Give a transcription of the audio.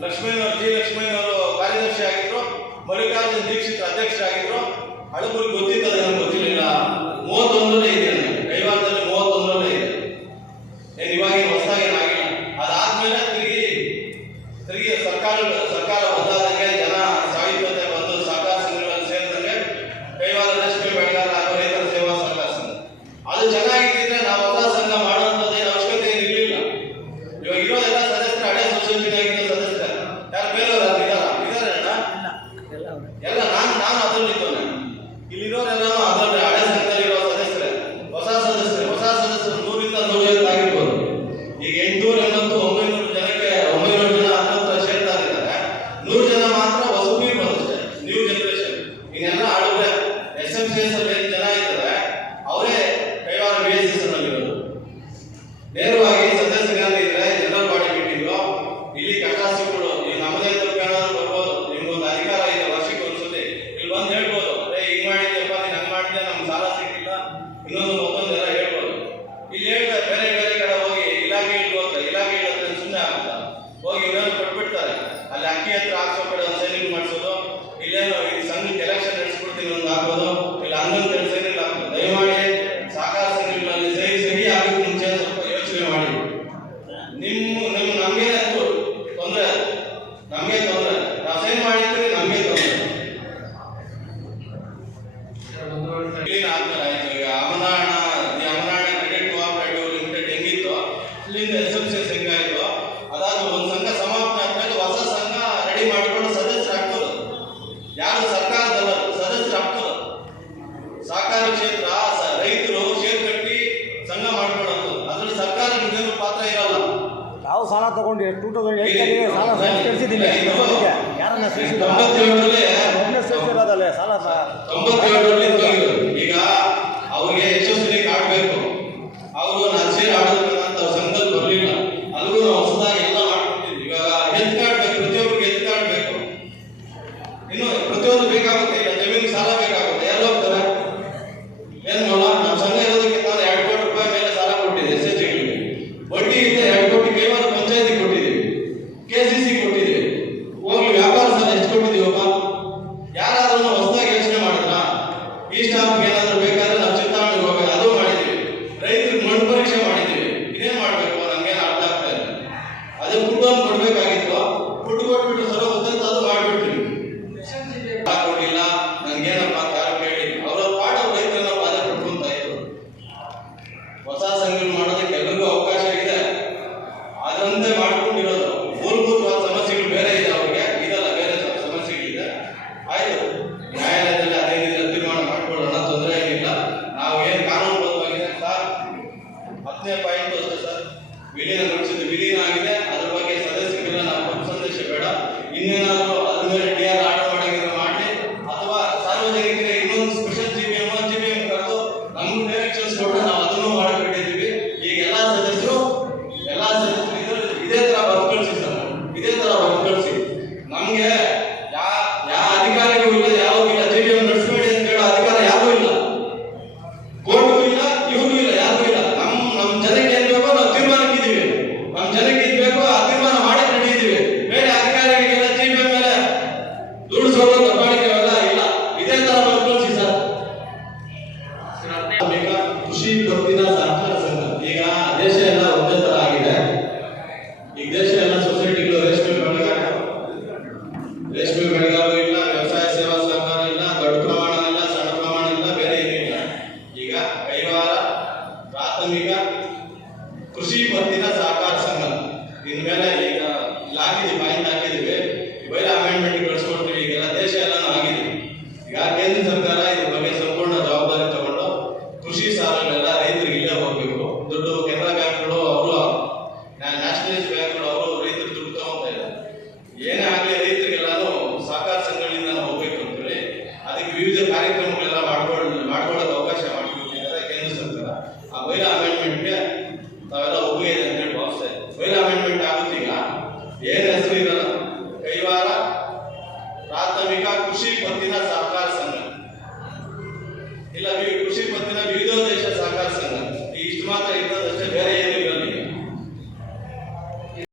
ಲಕ್ಷ್ಮೀನವರು G ಲಕ್ಷ್ಮೀನವರು ಕಾರ್ಯದರ್ಶಿ ಆಗಿದ್ರು, ಮಲ್ಲಿಕಾರ್ಜುನ ದೀಕ್ಷಿತ್ ಅಧ್ಯಕ್ಷರಾಗಿದ್ರು. ಹಳಬರು ಗೊತ್ತಿದ್ದಲ್ಲ ನನಗೆ ಗೊತ್ತಿರಲಿಲ್ಲ. ಮೂವತ್ತೊಂದನೇ ಇದೆ ಕೈವಾರದಲ್ಲಿ ಇನ್ನೊಂದು ಮತ್ತೊಂದು ಹೇಳ್ಬೋದು. ಇಲ್ಲಿ ಹೇಳ್ತಾರೆ ಬೇರೆ ಕಡೆ ಹೋಗಿ ಇಲಾಖೆ ಹೋಗ್ತಾರೆ ಇಲಾಖೆ ಹತ್ರ ಸುಮ್ಮನೆ ಹೋಗಿ ಇನ್ನೊಂದು ಕೊಟ್ಬಿಡ್ತಾರೆ. ಅಲ್ಲಿ ಅಕ್ಕಿ ಹತ್ರ ಹಾಕ್ಸೋ ಕಡೆ ಸೈನಿಂಗ್ ಮಾಡಿಸೋದು ಇಲ್ಲೇನೋ ಈ ಒಂದು ಆಗೋದು ಇಲ್ಲ ಹನ್ನೊಂದು ಎರಡು ಸೈನಿಂಗ್ ಹಾಕೋದು ದಯಮಾಡಿ ಸಹಕಾರ ಸಂಘಗಳಲ್ಲಿ ಸರಿ ಸರಿ ಮುಂಚೆ ಸ್ವಲ್ಪ ಯೋಚನೆ ಮಾಡಿ. ನಿಮ್ಮ ನಿಮ್ಮ ನಮಗೆ ತೊಂದರೆ ನಮಗೆ ತೊಂದರೆ ನಾವು ಸೈನ್ ಮಾಡಿದ್ರೆ ನಮಗೆ ತೊಂದರೆ ಆದ್ಮೇಲೆ ಗಾಡಿ ಮಾಡಿಕೊಂಡು ಸದಸ್ಯರಾಗ್ತಾರೆ ಯಾರು ಸರ್ಕಾರದವರು ಸದಸ್ಯರಾಗ್ತಾರೆ ಸಹಕಾರ ಕ್ಷೇತ್ರ ರೈತರು ಶೇರ್ ಕಟ್ಟಿ ಸಂಘ ಮಾಡ್ಕೊಳ್ಳೋದು. ಅದ್ರಲ್ಲಿ ಸರ್ಕಾರ ನಿಜಕ್ಕೂ ಪಾತ್ರ ಇರಲ್ಲ. ನಾವು ಸಾಲ ತಗೊಂಡು ಎಷ್ಟು ತೌಸಂಡ್ ಸಾಲ ಸಂಸ್ಕರಿಸಿದ್ದೀನಿ ಯಾರನ್ನ ಸೇರಿಸಿದ್ರು ತೊಂಬತ್ತೇಳರಲ್ಲಿ ಸಾಲ ತೊಂಬತ್ತೇಳರಲ್ಲಿ ಸ್ಟಾಂಪ್ ಏನಾದರೂ ಬೇಕಾದ್ರೆ ನಾವು ಚಿಂತಾಮಣಿ ಹೋಗಬೇಕು ಅದು ಮಾಡಿದ್ವಿ. ರೈತರಿಗೆ ಮಣ್ಣು ಪರೀಕ್ಷೆ ಮಾಡಿದ್ವಿ. ಇದೇನು ಮಾಡಬೇಕು ನಮ್ಗೇನು ಅರ್ಥ ಆಗ್ತಾ ಇಲ್ಲ. ಅದೇ ಪೂರ್ವ ವಿಲೀನ ಆಗಿದೆ. ಅದರ ಬಗ್ಗೆ ಸದಸ್ಯರಿಗೆಲ್ಲ ನಾವು ಸಂದೇಶ ಬೇಡ. ಇನ್ನೇನಾದರೂ ಕೃಷಿ ಪತ್ತಿನ ಸಹಕಾರ ಸಂಘ. ಇನ್ಮೇಲೆ ಈಗ ಇಲ್ಲಾಗಿದೆ ಫೈನ್ ಹಾಕಿದ್ದೀವಿ ಇವೆಲ್ಲ ಅಮೆಂಡ್ಮೆಂಟ್ ಕಳಿಸ್ಕೊಡ್ತೀವಿ ಈಗೆಲ್ಲ ದೇಶ ಎಲ್ಲ ಆಗಿದೆ. ಈಗ ಕೇಂದ್ರ ಸರ್ಕಾರ ಇದ್ರ ಬಗ್ಗೆ ಸಂಪೂರ್ಣ